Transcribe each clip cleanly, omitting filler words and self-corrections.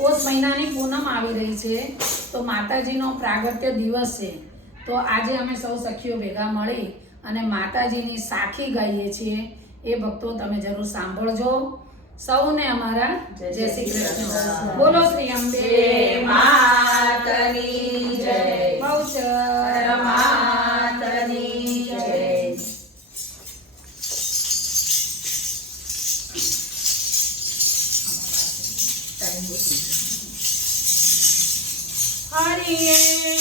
પોષ મહિનાની પૂનમ આવી રહી છે, તો માતાજીનો પ્રાગટ્ય દિવસ છે. તો આજે અમે સૌ સખીઓ ભેગા મળી અને માતાજીની સાખી ગાઈએ છીએ. એ ભક્તો તમે જરૂર સાંભળજો. સૌને અમારા જય શ્રી કૃષ્ણ. બોલો શ્રી અંબે માતની જય, બહુચર માતની જય. હરિયે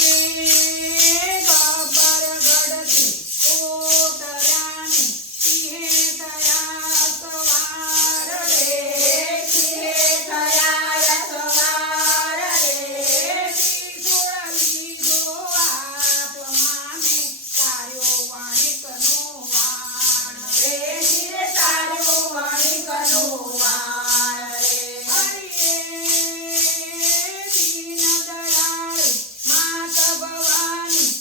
ગબર ગડતી કોતરાની સિંહે થયા સવાર રે, સિંહે થયા સવાર રે, ત્રિશૂળ લીધો હાથમાં ને તાર્યો વણિકનો વાણ રે, સિંહે તાર્યો વણિકનો વાણ રે. હરિયે દીન દયાળી માત ભવાની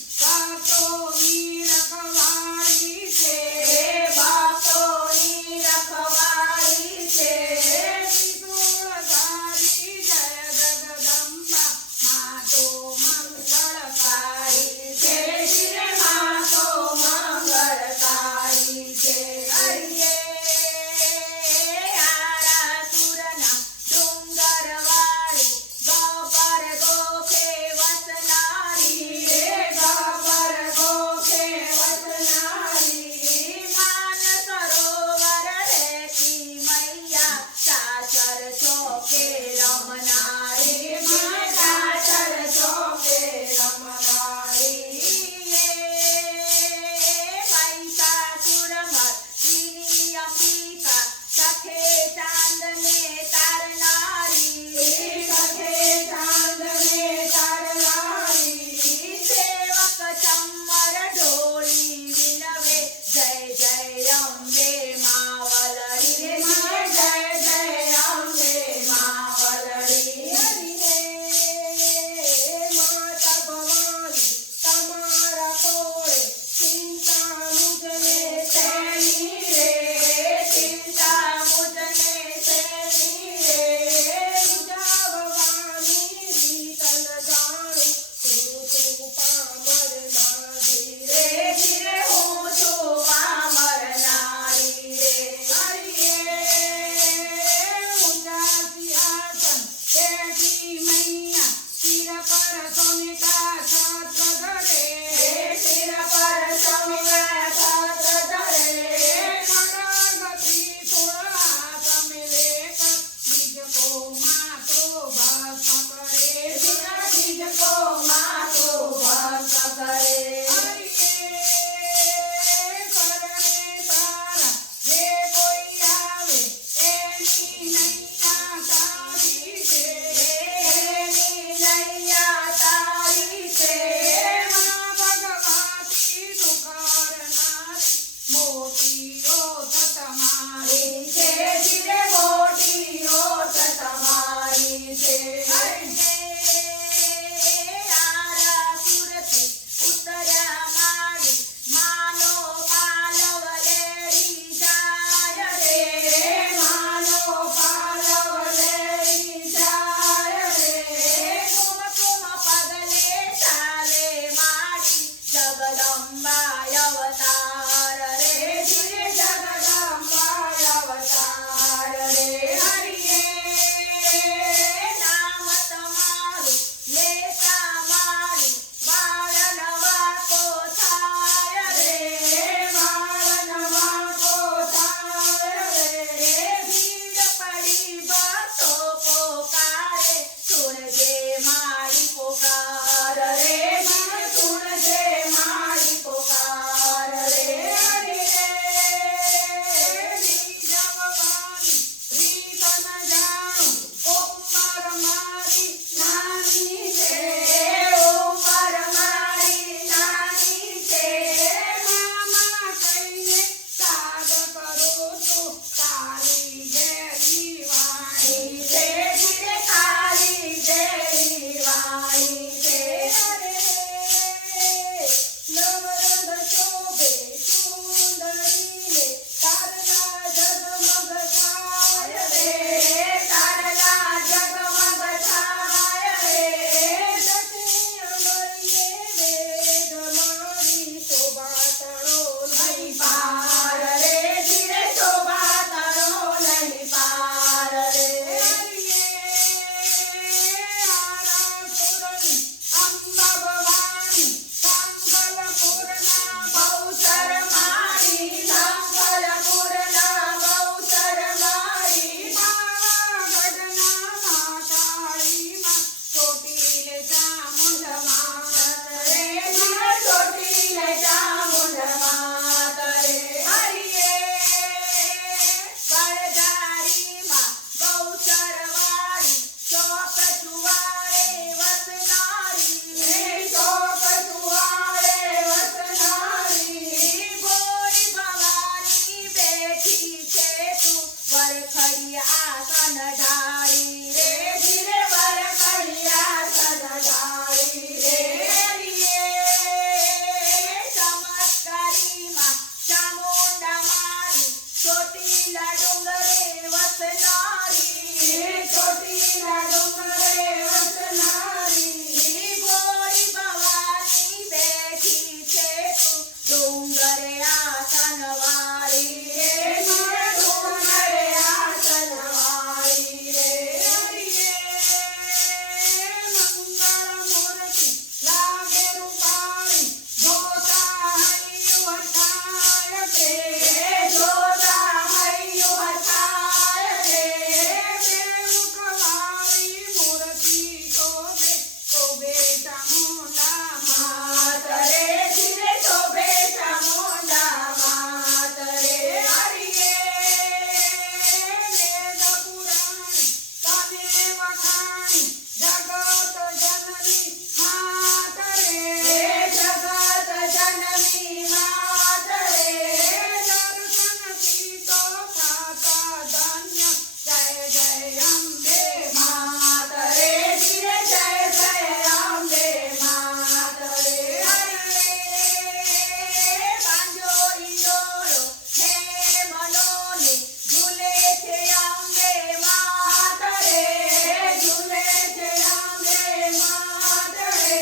લીલા ડુંગરે વસનારી ભોળી ભવાની બેઠી છે તું ડુંગરે આસનવાળી રે મારા ડુંગરે આસનવાળી રે હરિયે મંગળ મૂર્તિ લાગે રૂપાળી જોતા હૈયું હરખાય છે જોતા હૈયું હરખાય છે બે મુખવાળી મૂર્તિ શોભે ચામુંડા માત રે ધીરે શોભે ચામુંડા માત રે હરિયે વેદ પુરાણી તને વખાણી જગત જનની માત રે જગત જનની માત રે દર્શનથી તો થાતા ધન્ય જય જય અંબે માત રે ધીરે જય જય અંબે માત રે હરિયે બાંજો ઈંડોળો હે મનોને ઝૂલે છે અંબે માત રે ઝૂલે છે અંબે માત રે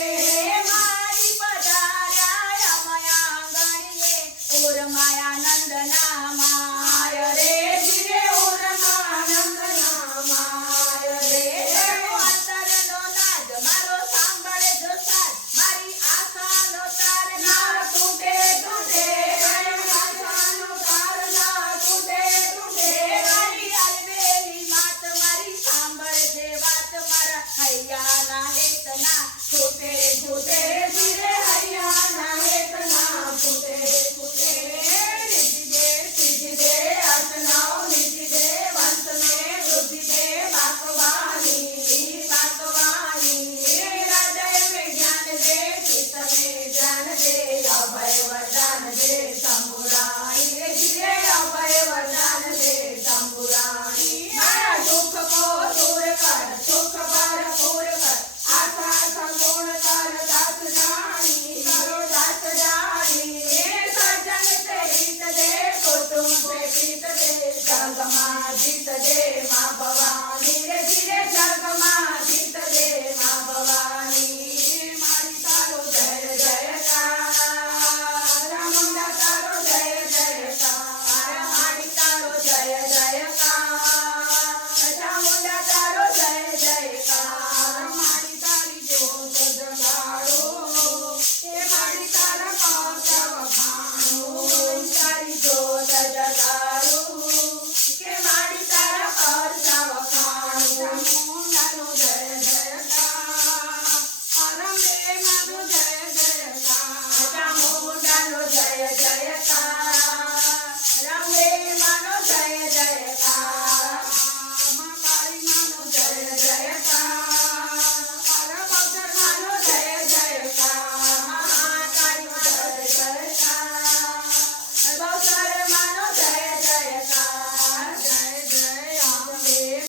મારી પધાર્યા અમયા આંગણીએ ઉર્માયાનંદના માય રે ધીરે ઉર્માનંદના માય રે અંતરનો નાદ મારો સાંભળે જો સાદ મારી આશાનો તાર ના તૂટે તૂટે આશાનો તાર ના તૂટે તૂટે મારી અલબેલી માત મારી સાંભળજે વાત મારા હૈયાના હેતના છૂટે છૂટે ધીરે હૈયાના હેતના છૂટે છૂટે સિદ્ધિ દે અસનાઓ નિધિ દે વંશ મે વૃદ્ધિ દે બાકવાની હૃદય મે જ્ઞાન દે ચિત્ત મે ધ્યાન દે અભય વરદાન દે શંભુરાણી રે ધીરે અભય વરદાન દે શંભુરાણી મારા દુઃખ કો દૂર કર સુખ ભરપૂર કર આશા સંપૂર્ણ કર દાસ જાણી કરો દાસ જાણી સજ્જન સે હિત દે કુટુંબ સે પ્રીત દે જગમાં જીત દે